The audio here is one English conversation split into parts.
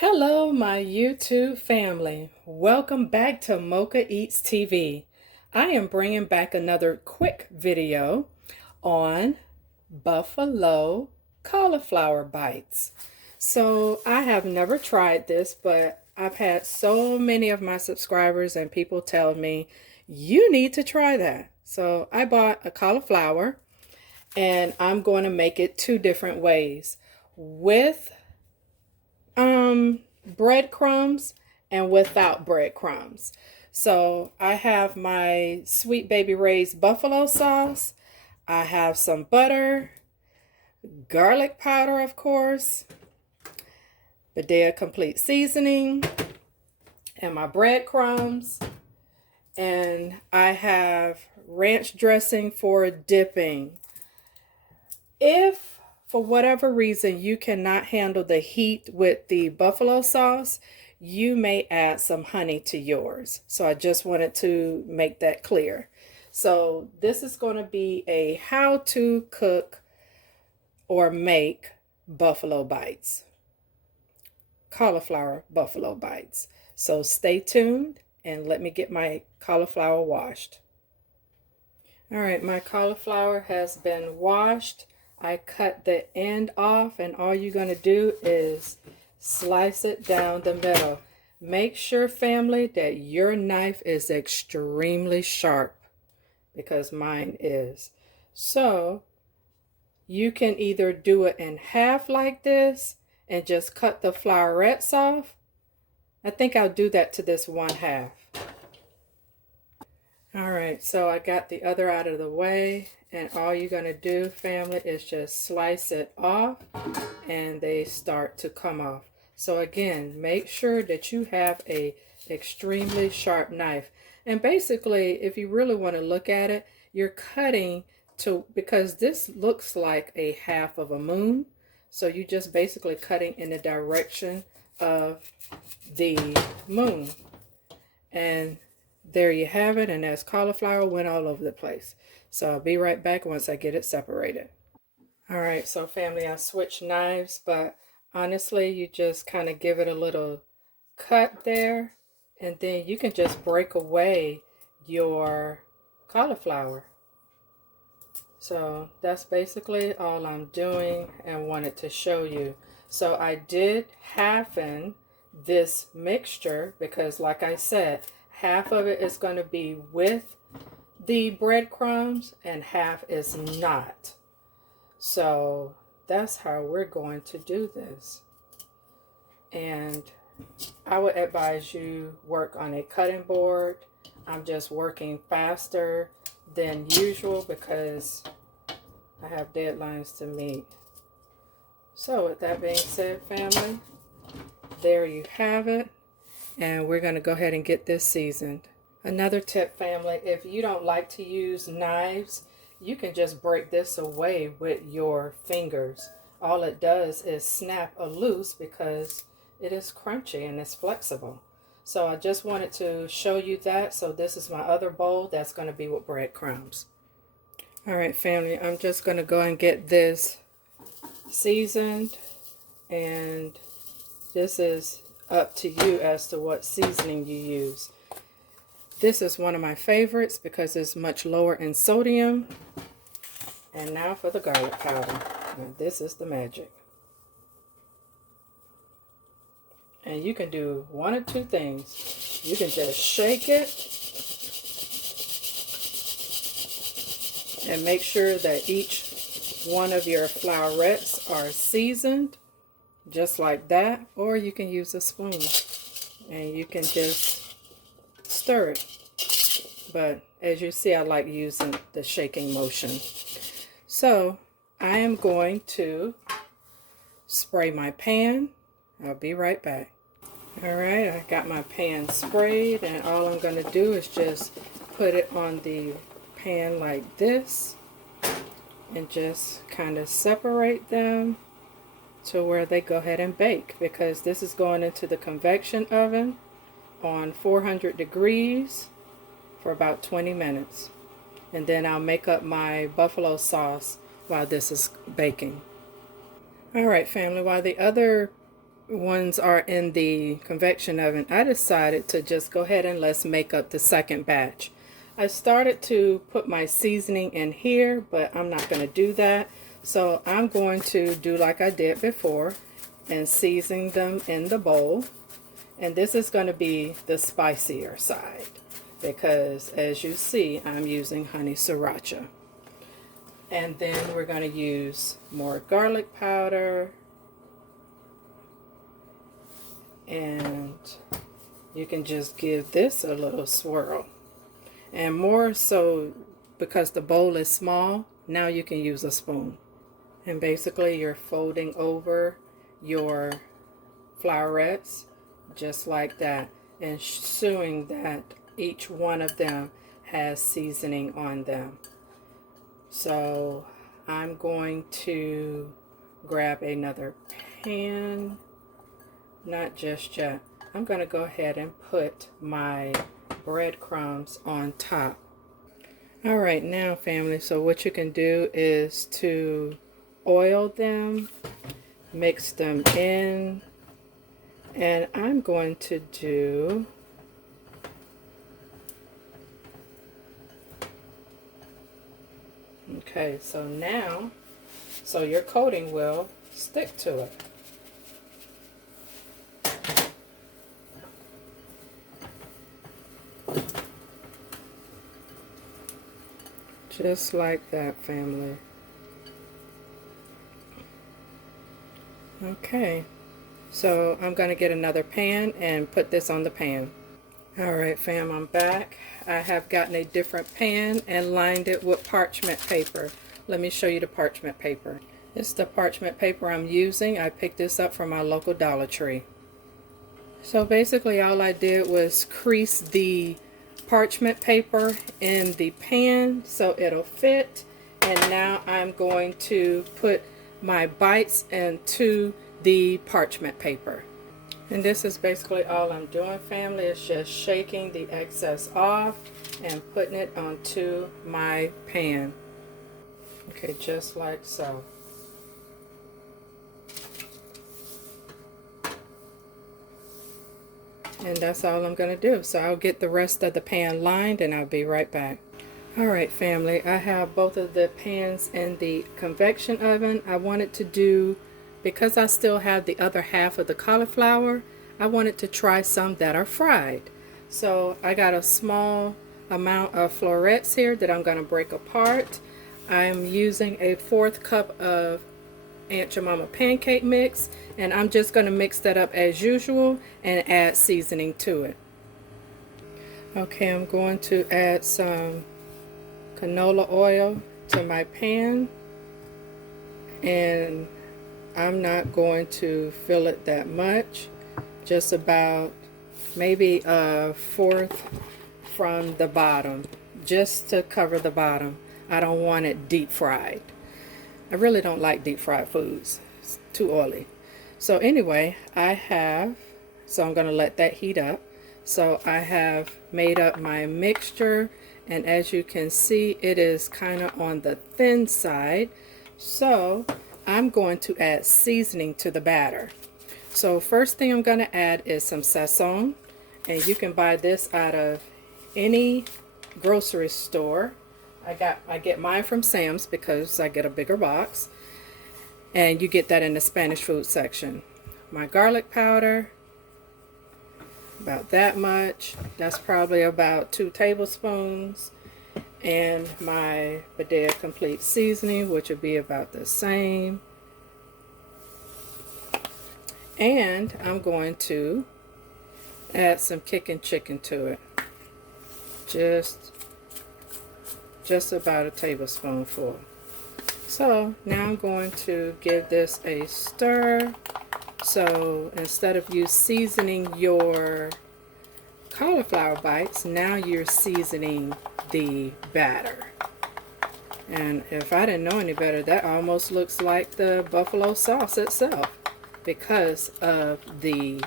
Hello, my YouTube family. Welcome back to Mochaeatstv. I am bringing back another quick video on buffalo cauliflower bites. So I have never tried this, but I've had so many of my subscribers and people tell me, you need to try that. So I bought a cauliflower and I'm going to make it two different ways with breadcrumbs and without breadcrumbs. So I have my Sweet Baby Ray's buffalo sauce. I have some butter, garlic powder, of course, BADIA complete seasoning, and my breadcrumbs. And I have ranch dressing for dipping. If for whatever reason you cannot handle the heat with the buffalo sauce, you may add some honey to yours. So I just wanted to make that clear. So this is going to be a how to cook or make buffalo bites, cauliflower buffalo bites. So stay tuned and let me get my cauliflower washed. All right, my cauliflower has been washed. I cut the end off, and all you're going to do is slice it down the middle. Make sure, family, that your knife is extremely sharp, because mine is. So you can either do it in half like this and just cut the florets off. I think I'll do that to this one half. All right, so I got the other out of the way, and all you're going to do, family, is just slice it off and they start to come off. So again, make sure that you have a extremely sharp knife. And basically, if you really want to look at it, you're cutting to, because this looks like a half of a moon. So you're just basically cutting in the direction of the moon. And there you have it, and as cauliflower went all over the place. So I'll be right back once I get it separated. All right, so family, I switched knives, but honestly, you just kind of give it a little cut there, and then you can just break away your cauliflower. So that's basically all I'm doing and wanted to show you. So I did halfen this mixture because, like I said, half of it is going to be with the breadcrumbs and half is not. So that's how we're going to do this. And I would advise you work on a cutting board. I'm just working faster than usual because I have deadlines to meet. So with that being said, family, there you have it. And we're going to go ahead and get this seasoned. Another tip, family, if you don't like to use knives, you can just break this away with your fingers. All it does is snap a loose because it is crunchy and it's flexible. So I just wanted to show you that. So this is my other bowl that's going to be with breadcrumbs. All right, family, I'm just going to go and get this seasoned, and this is up to you as to what seasoning you use. This is one of my favorites because it's much lower in sodium. And now for the garlic powder. Now this is the magic. And you can do one of two things. You can just shake it and make sure that each one of your florets are seasoned, just like that, or you can use a spoon and you can just stir it. But as you see, I like using the shaking motion. So I am going to spray my pan. I'll be right back. All right, I got my pan sprayed, and all I'm going to do is just put it on the pan like this and just kind of separate them to where they go ahead and bake, because this is going into the convection oven on 400 degrees for about 20 minutes. And then I'll make up my buffalo sauce while this is baking. All right, family, while the other ones are in the convection oven, I decided to just go ahead and let's make up the second batch. I started to put my seasoning in here, but I'm not going to do that. So I'm going to do like I did before and season them in the bowl. And this is going to be the spicier side because, as you see, I'm using honey sriracha. And then we're going to use more garlic powder. And you can just give this a little swirl. And more so because the bowl is small, now you can use a spoon. And basically you're folding over your florets just like that, ensuring that each one of them has seasoning on them. So I'm going to grab another pan. Not just yet. I'm going to go ahead and put my breadcrumbs on top. Alright, now family, so what you can do is to oil them, mix them in, and I'm going to do okay, so now, so your coating will stick to it. Just like that, family. Okay, so I'm going to get another pan and put this on the pan. Alright fam, I'm back. I have gotten a different pan and lined it with parchment paper. Let me show you the parchment paper. It's the parchment paper I'm using. I picked this up from my local Dollar Tree. So basically all I did was crease the parchment paper in the pan so it'll fit, and now I'm going to put my bites into the parchment paper. And this is basically all I'm doing, family. It's just shaking the excess off and putting it onto my pan. Okay, just like so. And that's all I'm going to do. So I'll get the rest of the pan lined and I'll be right back. Alright family, I have both of the pans in the convection oven. I wanted to do, because I still have the other half of the cauliflower, I wanted to try some that are fried. So I got a small amount of florets here that I'm going to break apart. I'm using a 1/4 cup of Aunt Jemima pancake mix, and I'm just going to mix that up as usual and add seasoning to it. Okay, I'm going to add some canola oil to my pan, and I'm not going to fill it that much, just about maybe 1/4 from the bottom, just to cover the bottom. I don't want it deep fried. I really don't like deep fried foods. It's too oily. So anyway, so I'm going to let that heat up. So I have made up my mixture, and as you can see, it is kind of on the thin side. So I'm going to add seasoning to the batter. So first thing I'm going to add is some sazon, and you can buy this out of any grocery store. I get mine from Sam's because I get a bigger box, and you get that in the Spanish food section. My garlic powder, about that much. That's probably about 2 tablespoons. And my BADIA complete seasoning, which would be about the same. And I'm going to add some KICKIN chicken to it. Just about a tablespoonful. So now I'm going to give this a stir. So instead of you seasoning your cauliflower bites, now you're seasoning the batter. And if I didn't know any better, that almost looks like the buffalo sauce itself because of the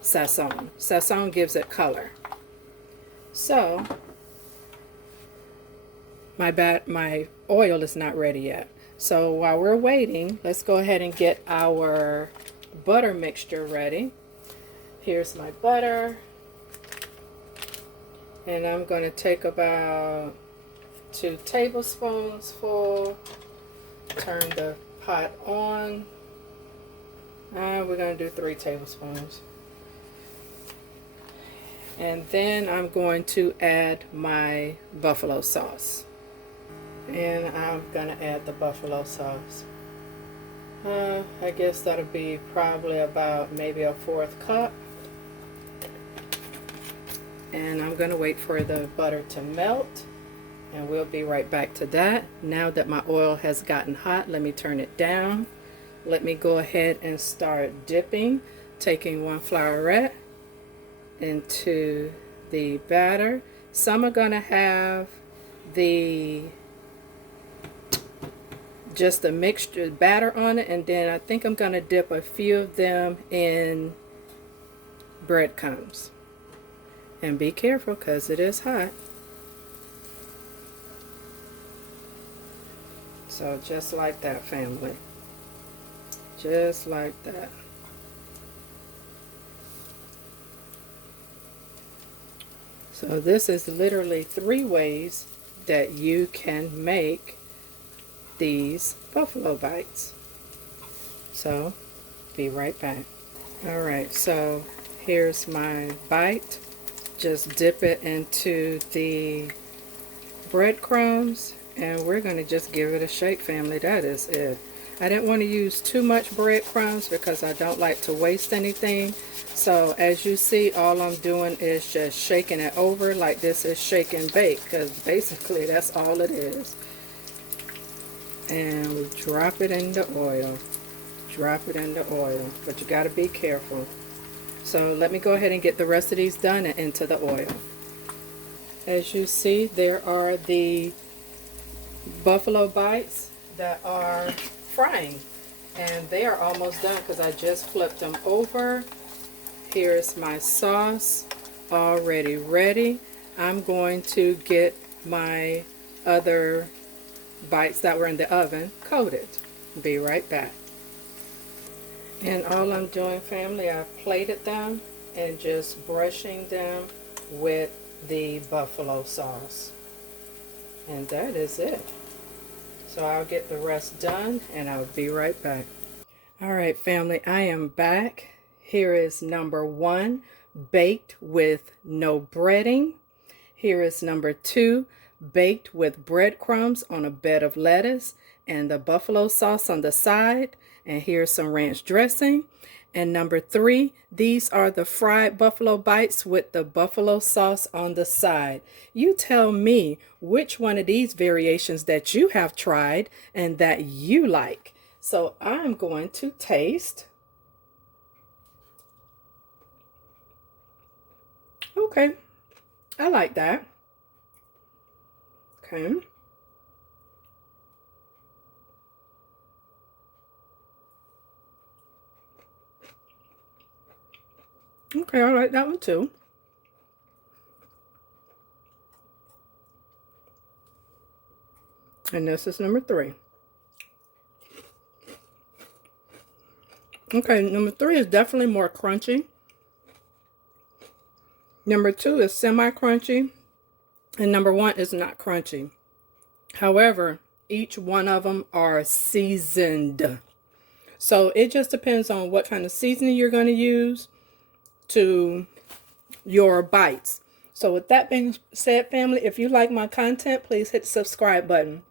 sazon. Sazon gives it color. So my oil is not ready yet. So while we're waiting, let's go ahead and get our butter mixture ready. Here's my butter. And I'm going to take about 2 tablespoons full. Turn the pot on. We're going to do 3 tablespoons. And then I'm going to add my buffalo sauce. And I'm going to add the buffalo sauce. I guess that'll be probably about maybe a 1/4 cup. And I'm going to wait for the butter to melt. And we'll be right back to that. Now that my oil has gotten hot, let me turn it down. Let me go ahead and start dipping. Taking 1 flowerette into the batter. Some are going to have just the mixture batter on it, and then I think I'm going to dip a few of them in breadcrumbs. And be careful because it is hot. So just like that, family. Just like that. So this is literally 3 ways that you can make these buffalo bites. So be right back. Alright, so here's my bite. Just dip it into the breadcrumbs and we're going to just give it a shake, family. That is it. I didn't want to use too much breadcrumbs because I don't like to waste anything. So as you see, all I'm doing is just shaking it over like this is shake and bake, because basically that's all it is. And we drop it in the oil. Drop it in the oil, but you got to be careful. So let me go ahead and get the rest of these done and into the oil. As you see, there are the buffalo bites that are frying, and they are almost done because I just flipped them over. Here's my sauce already ready. I'm going to get my other bites that were in the oven coated. Be right back. And all I'm doing, family, I've plated them and just brushing them with the buffalo sauce. And that is it. So I'll get the rest done and I'll be right back. Alright, family, I am back. Here is number 1, baked with no breading. Here is number 2, baked with breadcrumbs on a bed of lettuce and the buffalo sauce on the side. And here's some ranch dressing. And number 3, these are the fried buffalo bites with the buffalo sauce on the side. You tell me which one of these variations that you have tried and that you like. So I'm going to taste. Okay, I like that. Okay. Okay, I like that one too. And this is number 3. Okay, number 3 is definitely more crunchy. Number 2 is semi-crunchy. And number 1 is not crunchy. However, each one of them are seasoned. So it just depends on what kind of seasoning you're going to use to your bites. So with that being said, family, if you like my content, please hit the subscribe button.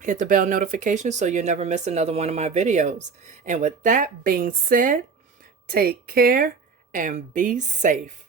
Hit the bell notification so you'll never miss another one of my videos. And with that being said, take care and be safe.